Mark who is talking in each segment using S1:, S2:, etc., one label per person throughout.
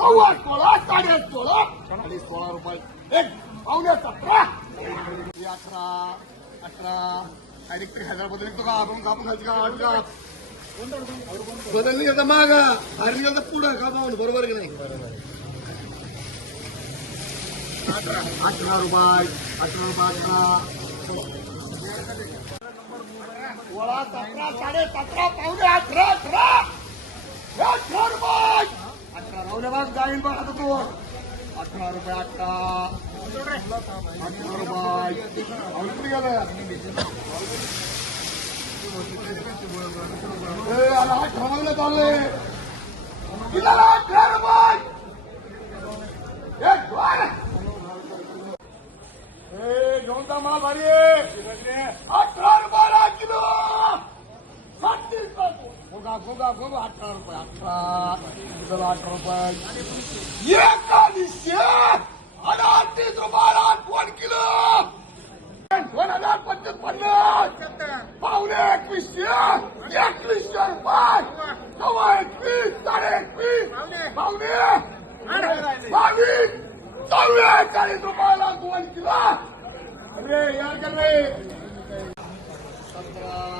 S1: सव्वा सोळा साडे सोळा साडे सोळा रुपये एक पावणे सतरा हे अठरा अठरा डायरेक्ट हजार बदलतो का? आपण कापून खायची का? अठरा बदलली आता माग. हरली आता पुढं. का पाहून बरोबर की नाही? अठरा रुपये अठरा रुपये अठरा सोळा. सतरा साडे सतरा पावणे अठरा દસ ગાયન પર હતો તો અઢાર રૂપિયા અઢા અઢાર રૂપિયા. આવતી ગયા ખવાને તાલે. કિલ્લા અઢાર રૂપિયા. એક દ્વાર. એ જોંતા માં ભરીએ અઢાર રૂપિયા કિલો गोगा गोगा गोगा अठरा रुपये अठरा. किलोला अठरा रुपये. एकादीसशे आणि अडतीस रुपयाला दोन किलो. दोन हजार पंचवीस पन्नास पावणे एकवीसशे एकवीसशे रुपये. सव्वा एकवीस साडे एकवीस. पावणे. बावीस. चव्वेचाळीस रुपयाला दोन किलो. अरे यार कर रे सतरा.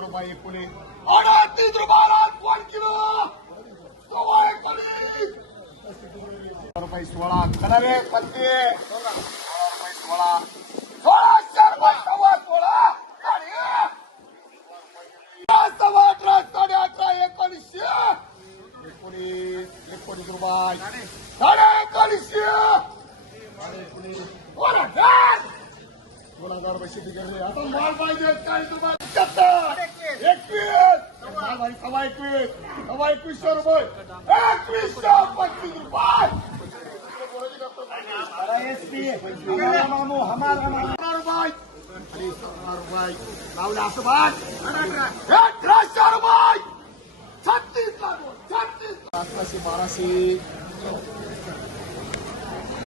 S1: रुपये पुणे अडतीस रुपयाला दोन किलो रुपये सोळा करा पत्ते रुपये सोळा. सोळाशे रुपये सव्वा सोळा. सव्वा अठरा साडे अठरा एकोणीसशे. एकोणीस एकोणीस रुपये साडे एकोणीसशे. एकोणीस दोन हजार रुपये शेती आता माल पाहिजे. चाळीस रुपये पंच्याहत्तर एकवीस माल भाई सव्वा एकवीस सव्वा एकवीसशे रुपये एकवीसशे पस्तीस रुपये
S2: हमारा मामू हमारा मामू
S1: सतरा रुपये आणि सतरा रुपये लावले असं भाग अठराशे रुपये छत्तीस लागू छत्तीस अकराशे बाराशे